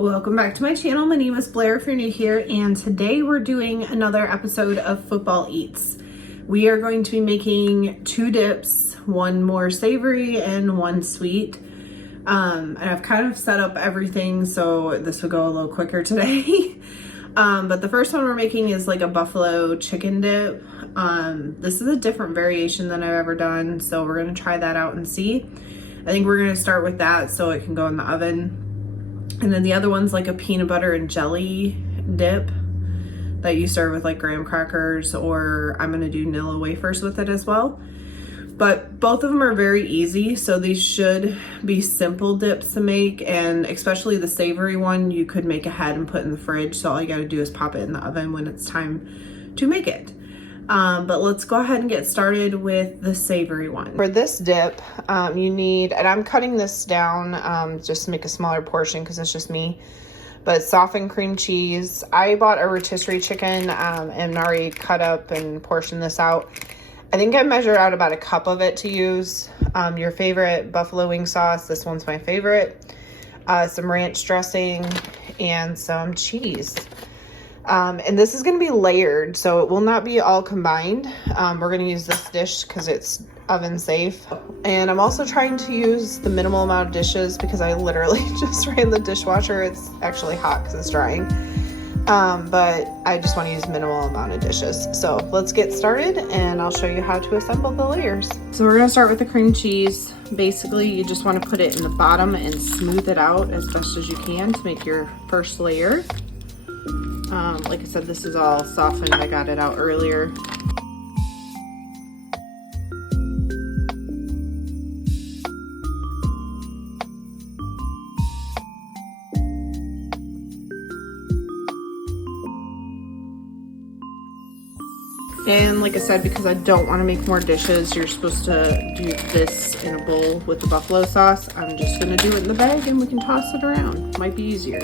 Welcome back to my channel. My name is Blair if you're new here, and today we're doing another episode of Football Eats. We are going to be making two dips, one more savory and one sweet. And I've kind of set up everything so this will go a little quicker today. But the first one we're making is like a buffalo chicken dip. This is a different variation than I've ever done, so we're going to try that out and see. I think we're going to start with that so it can go in the oven. And then the other one's like a peanut butter and jelly dip that you serve with like graham crackers, or I'm going to do Nilla wafers with it as well. But both of them are very easy, so these should be simple dips to make, and especially the savory one you could make ahead and put in the fridge, so all you got to do is pop it in the oven when it's time to make it. But let's go ahead and get started with the savory one. For this dip, you need, and I'm cutting this down just to make a smaller portion because it's just me, but softened cream cheese. I bought a rotisserie chicken and already cut up and portioned this out. I think I measured out about a cup of it to use. Your favorite buffalo wing sauce, this one's my favorite. Some ranch dressing and some cheese. And this is going to be layered, so it will not be all combined. We're going to use this dish because it's oven safe. And I'm also trying to use the minimal amount of dishes because I literally just ran the dishwasher. It's actually hot because it's drying. But I just want to use minimal amount of dishes. So let's get started and I'll show you how to assemble the layers. So we're going to start with the cream cheese. Basically, you just want to put it in the bottom and smooth it out as best as you can to make your first layer. Like I said, this is all softened. I got it out earlier. And like I said, because I don't want to make more dishes, you're supposed to do this in a bowl with the buffalo sauce. I'm just going to do it in the bag and we can toss it around. Might be easier.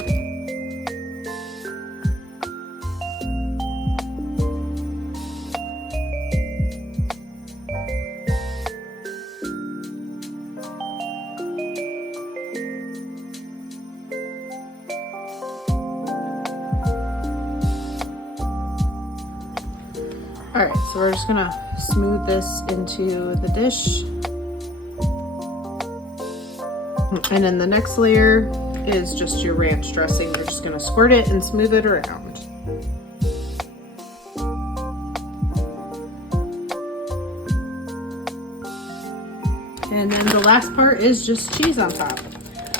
All right, so we're just gonna smooth this into the dish. And then the next layer is just your ranch dressing. You're just gonna squirt it and smooth it around. And then the last part is just cheese on top.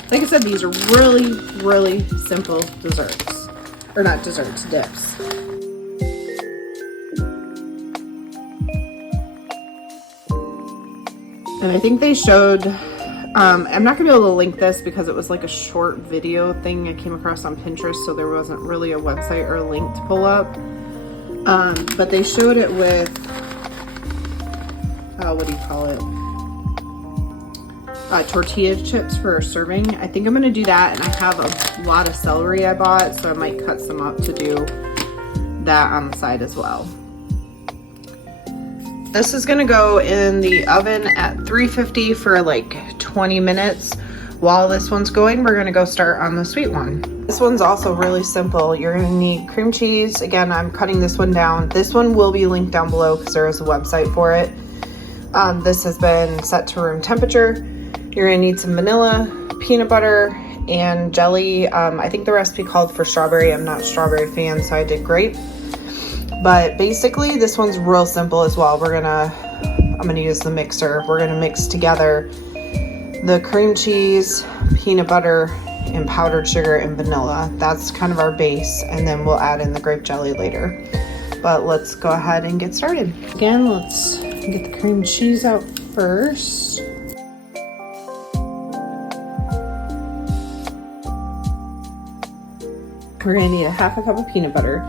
Like I said, these are really, really simple desserts. Or not desserts, dips. And I think they showed, I'm not gonna be able to link this because it was like a short video thing I came across on Pinterest, so there wasn't really a website or a link to pull up. But they showed it with, what do you call it? Tortilla chips for serving. I think I'm gonna do that, and I have a lot of celery I bought, so I might cut some up to do that on the side as well. This is gonna go in the oven at 350 for like 20 minutes. While this one's going, we're gonna go start on the sweet one. This one's also really simple. You're gonna need cream cheese. Again, I'm cutting this one down. This one will be linked down below because there is a website for it. This has been set to room temperature. You're gonna need some vanilla, peanut butter, and jelly. I think the recipe called for strawberry. I'm not a strawberry fan, so I did grape. But basically, this one's real simple as well. I'm gonna use the mixer. We're gonna mix together the cream cheese, peanut butter, and powdered sugar and vanilla. That's kind of our base, and then we'll add in the grape jelly later. But let's go ahead and get started. Again, let's get the cream cheese out first. We're gonna need a half a cup of peanut butter.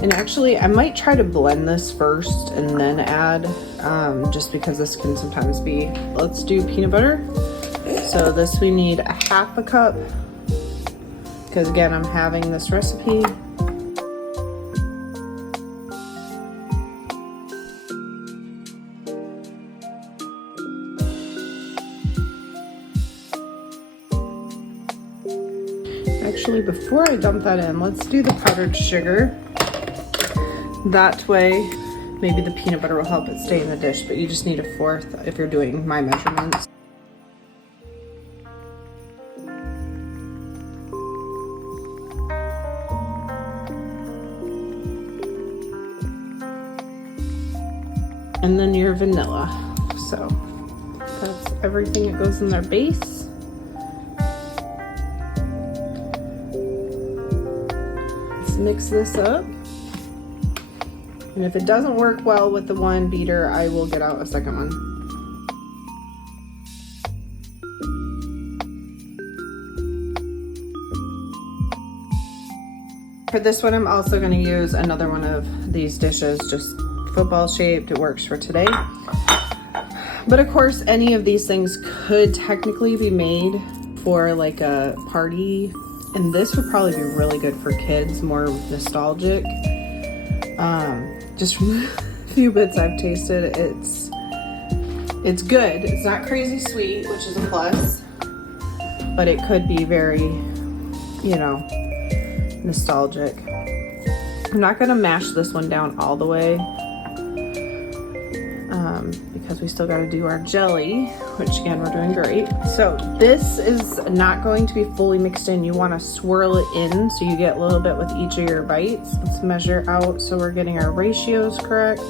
And actually, I might try to blend this first and then add, just because this can sometimes be. Let's do peanut butter. So this we need a half a cup, because again, I'm having this recipe. Actually, before I dump that in, let's do the powdered sugar. That way, maybe the peanut butter will help it stay in the dish, but you just need 1/4 if you're doing my measurements. And then your vanilla. So that's everything that goes in their base. Let's mix this up. And if it doesn't work well with the one beater, I will get out a second one. For this one, I'm also going to use another one of these dishes, just football shaped. It works for today. But of course, any of these things could technically be made for like a party. And this would probably be really good for kids, more nostalgic. Just from the few bits I've tasted, it's good. It's not crazy sweet, which is a plus, but it could be very, you know, nostalgic. I'm not gonna mash this one down all the way because we still got to do our jelly, which again, we're doing great. So this is not going to be fully mixed in. You want to swirl it in so you get a little bit with each of your bites. Let's measure out so we're getting our ratios correct.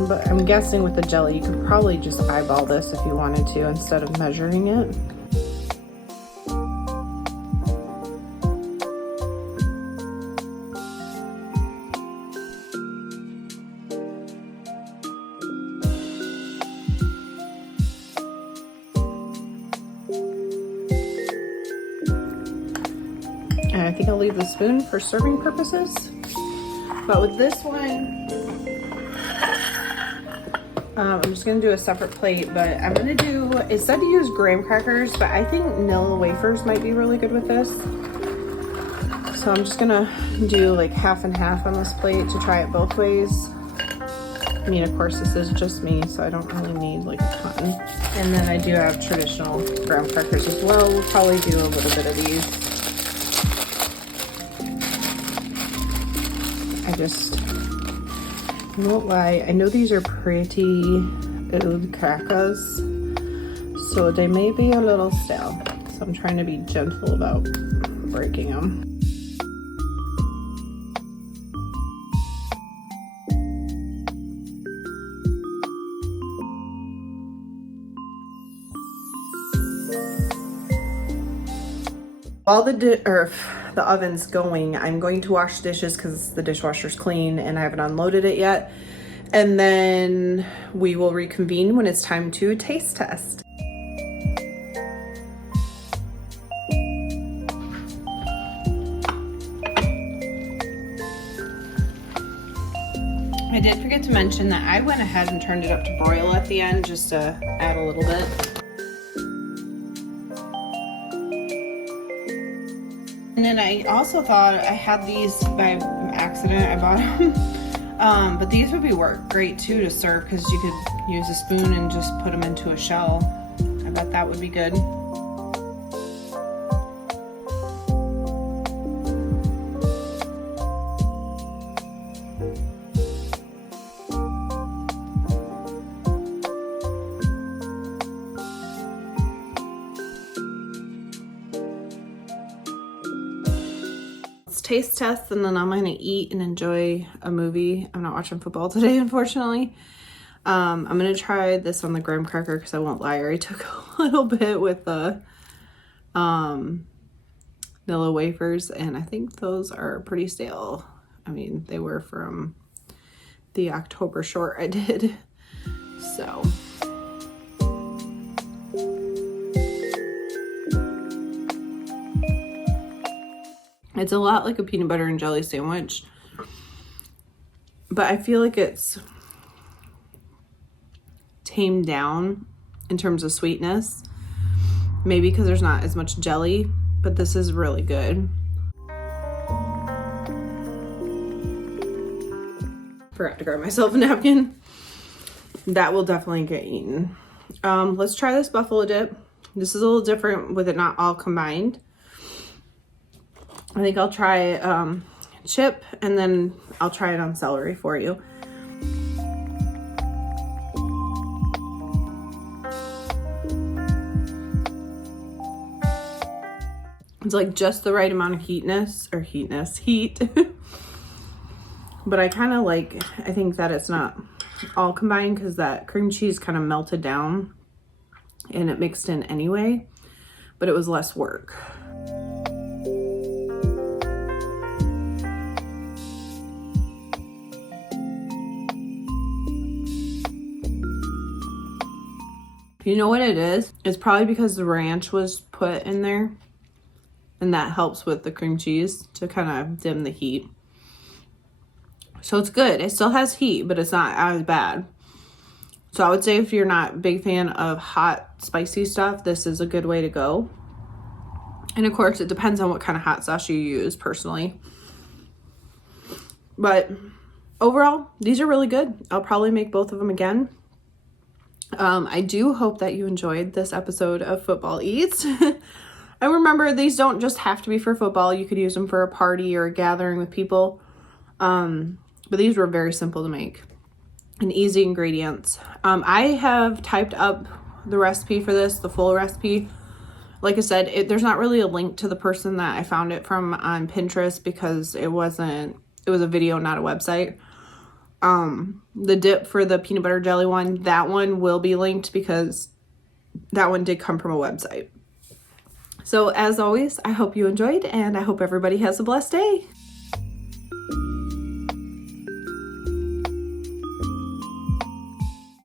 But I'm guessing with the jelly, you could probably just eyeball this if you wanted to instead of measuring it. And I think I'll leave the spoon for serving purposes. But with this one, I'm just gonna do a separate plate, but I'm gonna do, it said to use graham crackers, but I think Nilla wafers might be really good with this. So I'm just gonna do like half and half on this plate to try it both ways. I mean, of course, this is just me, so I don't really need like a ton. And then I do have traditional graham crackers as well. We'll probably do a little bit of these. I won't lie, I know these are pretty old crackers, so they may be a little stale. So I'm trying to be gentle about breaking them. While the oven's going, I'm going to wash dishes because the dishwasher's clean and I haven't unloaded it yet. And then we will reconvene when it's time to taste test. I did forget to mention that I went ahead and turned it up to broil at the end just to add a little bit. And then I also thought I had these by accident, I bought them. But these would be great too to serve because you could use a spoon and just put them into a shell. I bet that would be good. Taste test and then I'm gonna eat and enjoy a movie. I'm not watching football today, unfortunately. I'm gonna try this on the graham cracker because I won't lie, I already took a little bit with the Nilla wafers and I think those are pretty stale. I mean, they were from the October short I did, so. It's a lot like a peanut butter and jelly sandwich, but I feel like it's tamed down in terms of sweetness. Maybe because there's not as much jelly, but this is really good. Forgot to grab myself a napkin. That will definitely get eaten. Let's try this buffalo dip. This is a little different with it not all combined. I think I'll try chip, and then I'll try it on celery for you. It's like just the right amount of heat. But I kind of like, I think that it's not all combined because that cream cheese kind of melted down and it mixed in anyway, but it was less work. You know what it is? It's probably because the ranch was put in there, and that helps with the cream cheese to kind of dim the heat. So it's good. It still has heat, but it's not as bad. So I would say if you're not a big fan of hot, spicy stuff, this is a good way to go. And of course, it depends on what kind of hot sauce you use personally. But overall, these are really good. I'll probably make both of them again. I do hope that you enjoyed this episode of Football Eats. And remember, these don't just have to be for football. You could use them for a party or a gathering with people. But these were very simple to make and easy ingredients. I have typed up the recipe for this, the full recipe. Like I said, there's not really a link to the person that I found it from on Pinterest because it was a video, not a website. The dip for the peanut butter jelly one, that one will be linked because that one did come from a website. So as always, I hope you enjoyed, and I hope everybody has a blessed day.